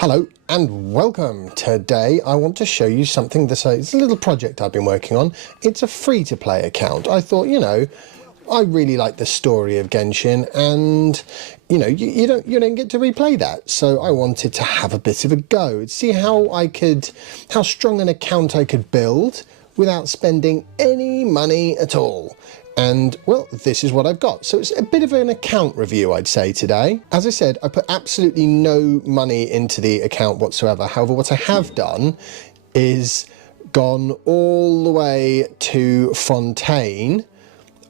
Hello and welcome. Today I want to show you something it's a little project I've been working on. It's a free-to-play account. I thought, I really like the story of Genshin, and you don't get to replay that, so I wanted to have a bit of a go, see how strong an account I could build without spending any money at all. And, well, this is what I've got. So it's a bit of an account review, I'd say, today. As I said, I put absolutely no money into the account whatsoever. However, what I have done is gone all the way to Fontaine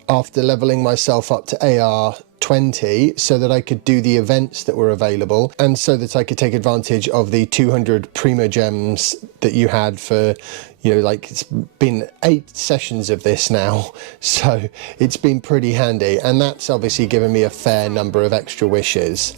after leveling myself up to AR20 so that I could do the events that were available, and so that I could take advantage of the 200 Primo Gems that you had for, it's been 8 sessions of this now, so it's been pretty handy, and that's obviously given me a fair number of extra wishes.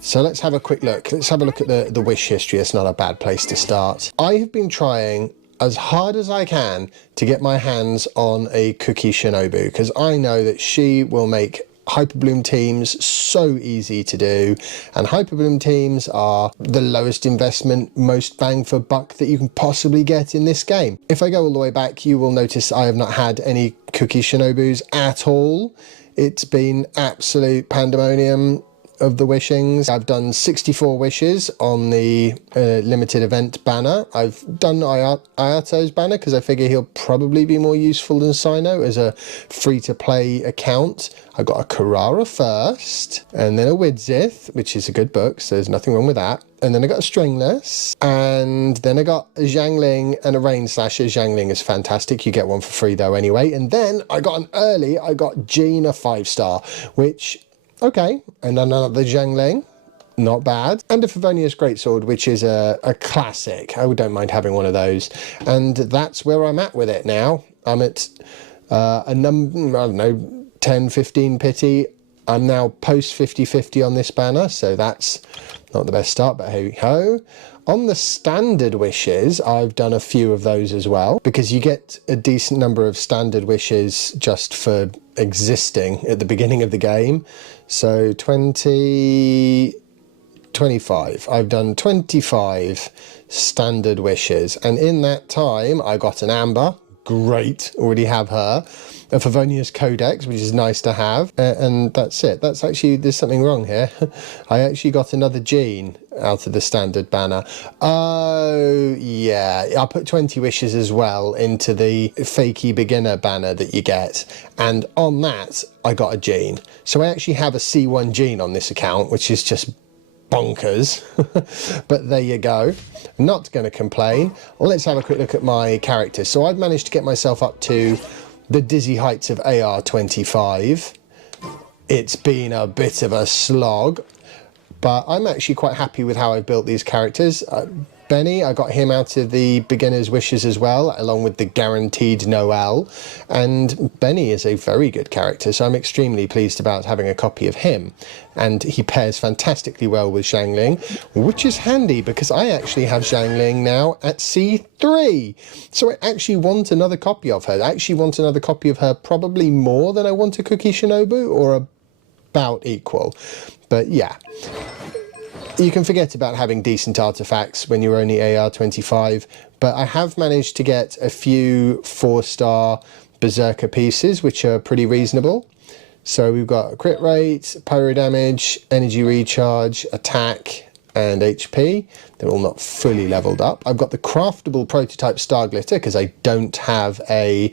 So let's have a quick look. Let's have a look at the wish history. It's not a bad place to start. I have been trying as hard as I can to get my hands on a Cookie Shinobu, because I know that she will make Hyperbloom teams so easy to do, and Hyperbloom teams are the lowest investment, most bang for buck that you can possibly get in this game. If I go all the way back, you will notice I have not had any Cookie Shinobus at all. It's been absolute pandemonium of the wishings. I've done 64 wishes on the limited event banner. I've done Ayato's banner because I figure he'll probably be more useful than Sino as a free-to-play account. I got a Carrara first, and then a Widzith, which is a good book, so there's nothing wrong with that. And then I got a Stringless, and then I got a Zhangling and a Rain Slasher. Zhangling is fantastic. You get one for free though anyway. And then I got I got Jean, a 5-star, which, okay, and another Zhangling, not bad, and a Favonius Greatsword, which is a classic. I don't mind having one of those, and that's where I'm at with it now. I'm at a number, I don't know, 10, 15 pity. I'm now post 50-50 on this banner, so that's not the best start, but hey ho. On the standard wishes, I've done a few of those as well, because you get a decent number of standard wishes just for existing at the beginning of the game. So 25. I've done 25 standard wishes, and in that time I got an Amber. Great, already have her. A Favonius Codex, which is nice to have, and that's it. That's actually, there's something wrong here. I actually got another Jean out of the standard banner. Oh yeah, I put 20 wishes as well into the fakey beginner banner that you get, and on that I got a Jean. So I actually have a C1 Jean on this account, which is just bonkers. But there you go, not going to complain. Let's have a quick look at my characters. So I've managed to get myself up to the dizzy heights of AR25. It's been a bit of a slog, but I'm actually quite happy with how I've built these characters. Benny, I got him out of the beginner's wishes as well, along with the guaranteed Noel, and Benny is a very good character, so I'm extremely pleased about having a copy of him, and he pairs fantastically well with Zhangling, which is handy because I actually have Zhangling now at C3, so I actually want another copy of her. I actually want another copy of her, probably more than I want a Cookie Shinobu, or about equal, but yeah. You can forget about having decent artifacts when you're only AR25, but I have managed to get a few 4-star Berserker pieces, which are pretty reasonable. So we've got crit rate, pyro damage, energy recharge, attack, and HP. They're all not fully leveled up. I've got the craftable prototype Star Glitter because I don't have a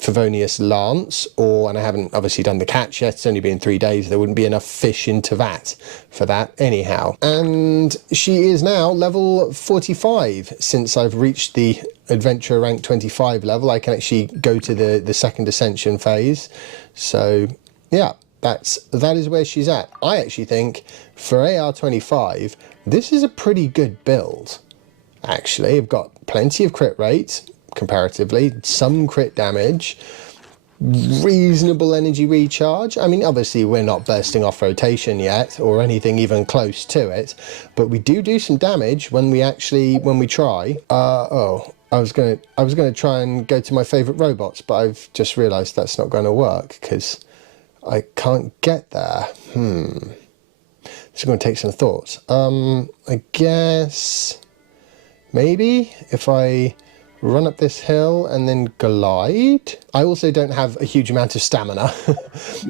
Favonius Lance, and I haven't obviously done the catch yet. It's only been 3 days. There wouldn't be enough fish into that for that anyhow. And she is now level 45. Since I've reached the adventure rank 25 level, I can actually go to the second ascension phase. So yeah, that is where she's at. I actually think for AR25, this is a pretty good build. Actually, I've got plenty of crit rate comparatively, some crit damage, reasonable energy recharge. I mean, obviously we're not bursting off rotation yet or anything even close to it, but we do some damage when we try. I was gonna try and go to my favorite robots, but I've just realized that's not going to work because I can't get there. It's going to take some thought. I guess maybe if I run up this hill and then glide. I also don't have a huge amount of stamina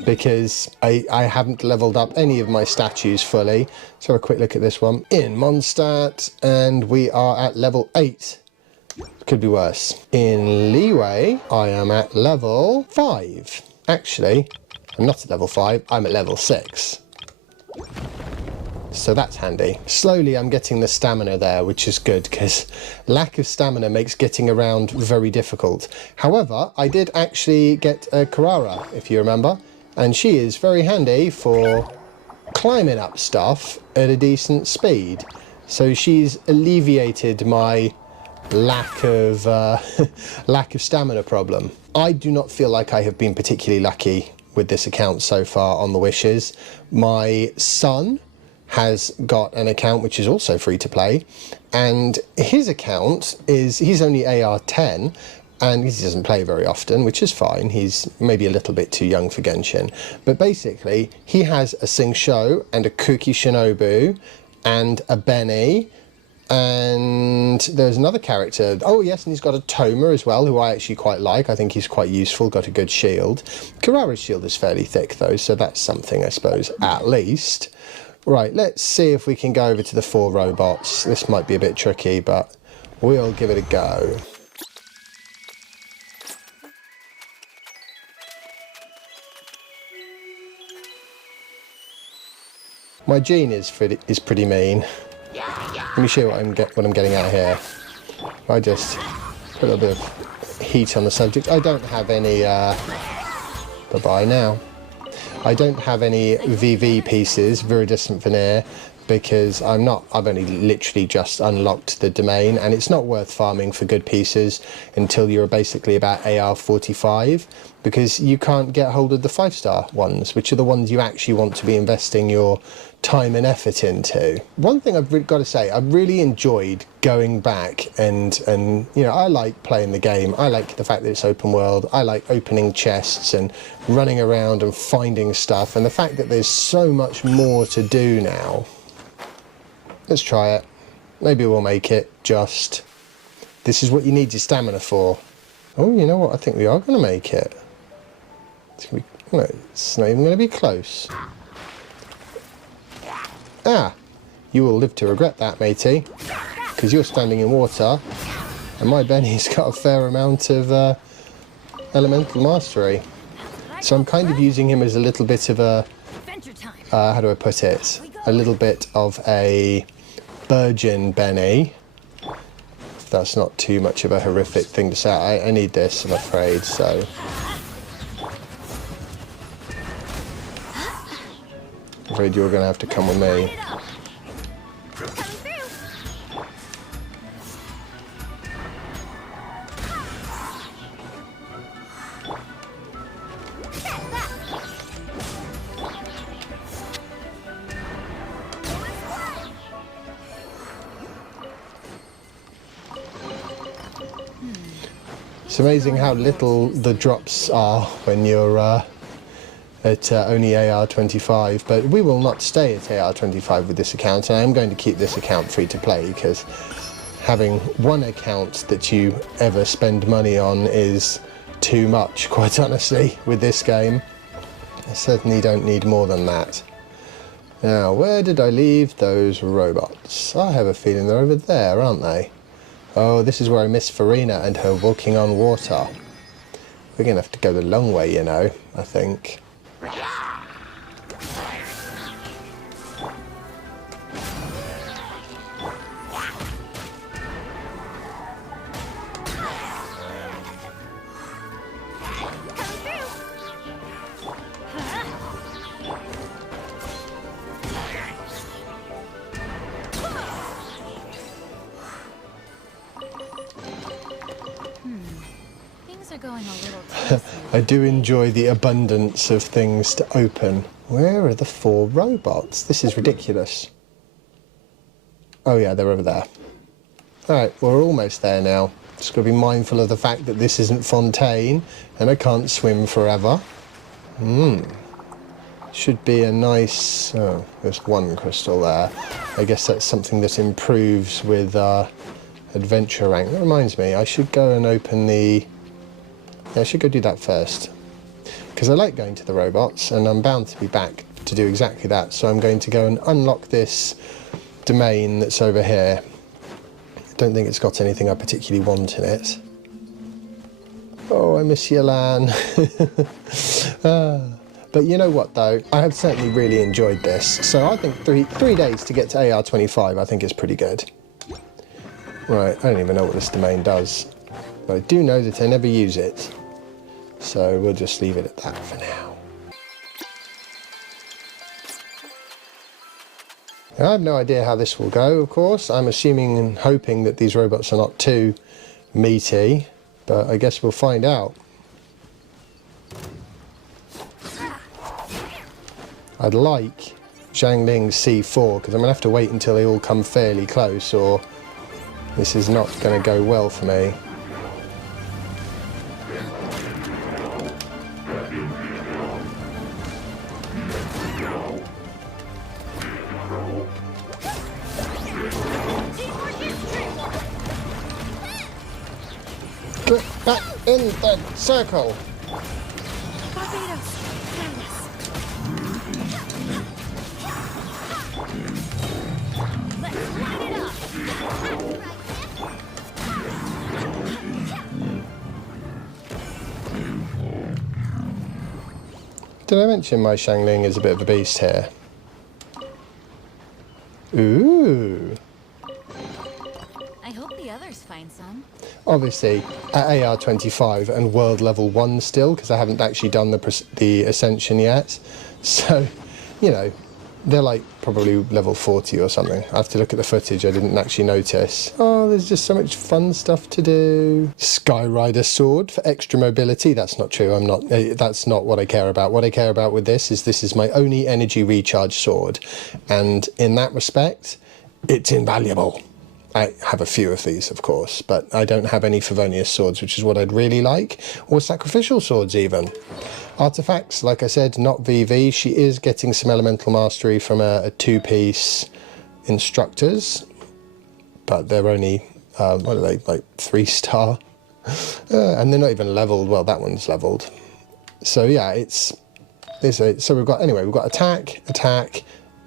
because I haven't leveled up any of my statues fully. So a quick look at this one. In Mondstadt, and we are at level 8. Could be worse. In Leeway, I am at level 5. Actually, I'm not at level 5, I'm at level 6. So that's handy. Slowly I'm getting the stamina there, which is good because lack of stamina makes getting around very difficult. However, I did actually get a Carrara, if you remember, and she is very handy for climbing up stuff at a decent speed. So she's alleviated my lack of stamina problem. I do not feel like I have been particularly lucky with this account so far on the wishes. My son has got an account which is also free to play, and his account is, he's only AR10 and he doesn't play very often, which is fine. He's maybe a little bit too young for Genshin, but basically he has a Sing Sho and a Kuki Shinobu and a Benny, and there's another character, oh yes, and he's got a Toma as well, who I actually quite like. I think he's quite useful, got a good shield. Carrara's shield is fairly thick though, so that's something I suppose, at least. Right, let's see if we can go over to the 4 robots. This might be a bit tricky, but we'll give it a go. My Gene is pretty mean. Let me show you what I'm getting at here. I just put a little bit of heat on the subject. I don't have any... bye-bye now. I don't have any VV pieces, Viridescent Veneer, because I've only literally just unlocked the domain, and it's not worth farming for good pieces until you're basically about AR25, because you can't get hold of the 5-star ones, which are the ones you actually want to be investing your time and effort into. One thing I've got to say, I've really enjoyed going back and you know, I like playing the game. I like the fact that it's open world. I like opening chests and running around and finding stuff, and the fact that there's so much more to do now. Let's try it. Maybe we'll make it. Just, this is what you need your stamina for. Oh, you know what? I think we are going to make it. No, it's not even going to be close. Ah, you will live to regret that, matey, because you're standing in water, and my Benny's got a fair amount of elemental mastery. So I'm kind of using him as a little bit of a, how do I put it? A little bit of a Virgin Benny. If that's not too much of a horrific thing to say. I need this, I'm afraid, so... I'm afraid you're going to have to come with me. It's amazing how little the drops are when you're at only AR25, but we will not stay at AR25 with this account, and I am going to keep this account free to play, because having one account that you ever spend money on is too much, quite honestly, with this game. I certainly don't need more than that. Now, where did I leave those robots? I have a feeling they're over there, aren't they? Oh, this is where I missed Farina and her walking on water. We're going to have to go the long way, you know, I think. Things are going a little crazy. I do enjoy the abundance of things to open. Where are the 4 robots? This is ridiculous. Oh yeah, they're over there. Alright, we're almost there now. Just got to be mindful of the fact that this isn't Fontaine and I can't swim forever. should be a nice... Oh, there's one crystal there. I guess that's something that improves with adventure rank. That reminds me, I should go and open the... Yeah, I should go do that first. Because I like going to the robots, and I'm bound to be back to do exactly that. So I'm going to go and unlock this domain that's over here. I don't think it's got anything I particularly want in it. Oh, I miss you, Lan. But you know what, though? I have certainly really enjoyed this. So I think three days to get to AR25, I think is pretty good. Right, I don't even know what this domain does. But I do know that I never use it. So we'll just leave it at that for now. I have no idea how this will go, of course. I'm assuming and hoping that these robots are not too meaty. But I guess we'll find out. I'd like Zhangling's C4, because I'm going to have to wait until they all come fairly close, or this is not going to go well for me. Get back in the circle! Did I mention my Zhangling is a bit of a beast here? Ooh! I hope the others find some. Obviously, at AR25 and world level 1 still, because I haven't actually done the Ascension yet. So, you know, they're like probably level 40 or something. I have to look at the footage, I didn't actually notice. Oh, there's just so much fun stuff to do. Skyrider sword for extra mobility. That's not true, that's not what I care about. What I care about with this is my only energy recharge sword. And in that respect, it's invaluable. I have a few of these, of course, but I don't have any Favonius swords, which is what I'd really like, or sacrificial swords even. Artifacts, like I said, not VV. She is getting some elemental mastery from a two-piece instructors, but they're only, what are they, like 3-star? And they're not even leveled. Well, that one's leveled. So yeah, so we've got, anyway, we've got attack,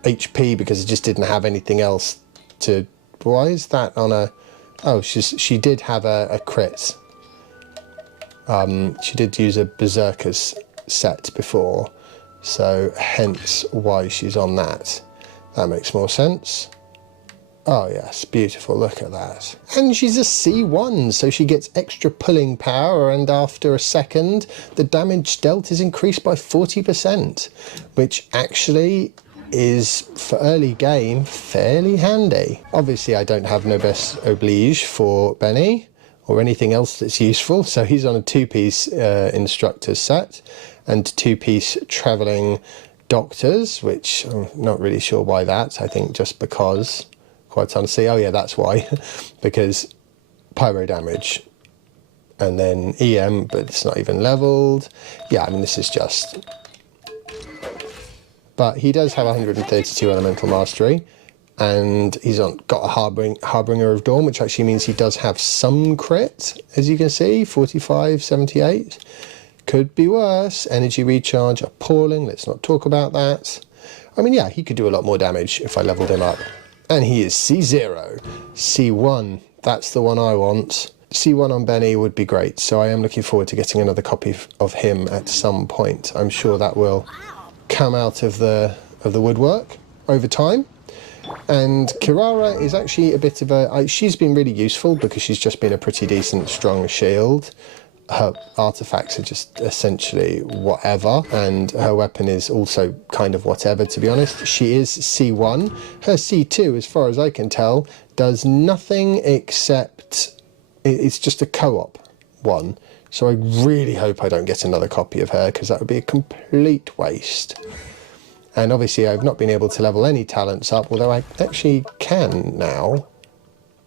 HP, because it just didn't have anything else to... Why is that on a... Oh, she did have a crit. She did use a Berserker's set before, so hence why she's on that. That makes more sense. Oh yes, beautiful, look at that. And she's a C1, so she gets extra pulling power, and after a second, the damage dealt is increased by 40%, which actually is, for early game, fairly handy. Obviously I don't have Noblesse Oblige for Benny, or anything else that's useful, so he's on a two-piece instructor set, and two-piece travelling doctors, which I'm not really sure why that, I think just because, quite honestly, oh yeah, that's why, because pyro damage, and then EM, but it's not even levelled. Yeah, I mean, this is just... But he does have 132 elemental mastery, and he's got a Harbinger of Dawn, which actually means he does have some crit, as you can see, 45, 78. Could be worse. Energy recharge, appalling, let's not talk about that. I mean, yeah, he could do a lot more damage if I leveled him up. And he is C0. C1, that's the one I want. C1 on Benny would be great, so I am looking forward to getting another copy of him at some point. I'm sure that will come out of the woodwork over time. And Kirara is actually a bit of a... she's been really useful because she's just been a pretty decent, strong shield. Her artifacts are just essentially whatever, and her weapon is also kind of whatever, to be honest. She is C1. Her C2, as far as I can tell, does nothing except... It's just a co-op one. So I really hope I don't get another copy of her, because that would be a complete waste. And obviously I've not been able to level any talents up, although I actually can now.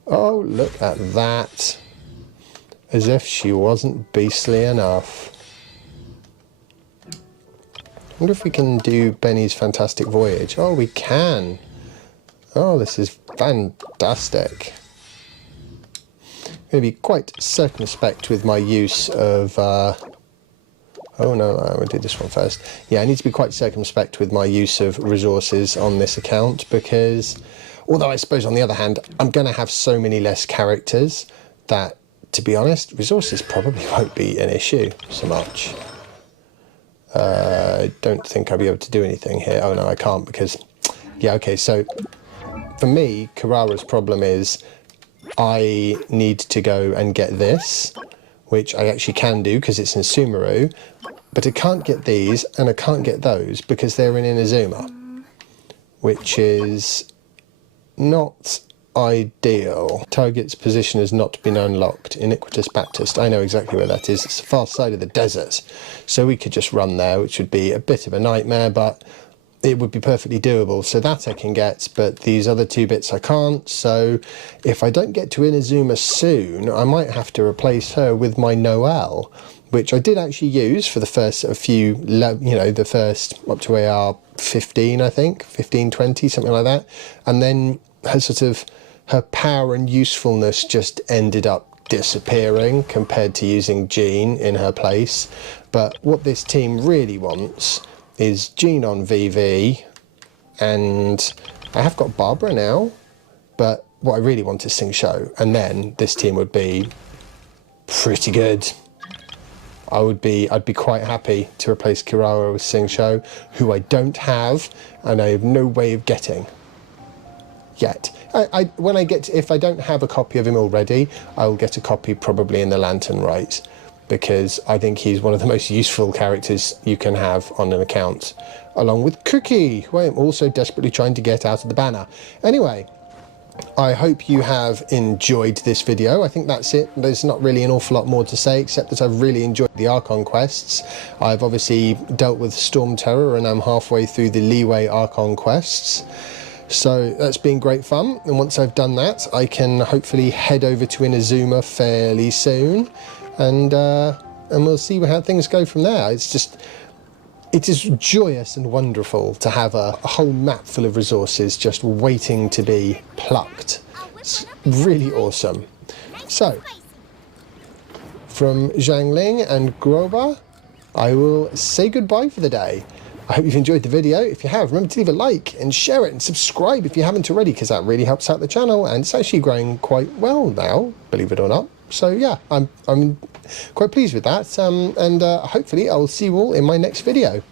Oh, look at that. As if she wasn't beastly enough. wonder if we can do Benny's Fantastic Voyage. Oh, we can. Oh, this is fantastic. I'm going to be quite circumspect with my use of... oh no, I will do this one first. Yeah, I need to be quite circumspect with my use of resources on this account because, although I suppose on the other hand, I'm going to have so many less characters that, to be honest, resources probably won't be an issue so much. I don't think I'll be able to do anything here. Oh no, I can't because... Yeah, okay, so for me, Karara's problem is I need to go and get this, which I actually can do because it's in Sumeru, but I can't get these and I can't get those because they're in Inazuma, which is not ideal. Target's position has not been unlocked. Iniquitous Baptist. I know exactly where that is. It's the far side of the desert. So we could just run there, which would be a bit of a nightmare, but it would be perfectly doable. So that I can get, but these other two bits I can't. So if I don't get to Inazuma soon, I might have to replace her with my Noelle, which I did actually use for the first few, the first up to AR15, I think, 15, 20, something like that. And then her power and usefulness just ended up disappearing compared to using Jean in her place. But what this team really wants is Jean on VV, and I have got Barbara now, but what I really want is Sing Show, and then this team would be pretty good. I'd be quite happy to replace Kirara with Sing Show, who I don't have, and I have no way of getting yet. If I don't have a copy of him already, I'll get a copy probably in the Lantern Rite, because I think he's one of the most useful characters you can have on an account, along with Cookie, who I am also desperately trying to get out of the banner. Anyway, I hope you have enjoyed this video. I think that's it. There's not really an awful lot more to say, except that I've really enjoyed the Archon quests. I've obviously dealt with Storm Terror, and I'm halfway through the Leeway Archon quests. So that's been great fun, and once I've done that, I can hopefully head over to Inazuma fairly soon, and we'll see how things go from there. It is joyous and wonderful to have a whole map full of resources just waiting to be plucked. It's really awesome. So, from Zhangling and Groba, I will say goodbye for the day. I hope you've enjoyed the video. If you have, remember to leave a like and share it and subscribe if you haven't already, because that really helps out the channel, and it's actually growing quite well now, believe it or not. So yeah, I'm quite pleased with that, and hopefully I'll see you all in my next video.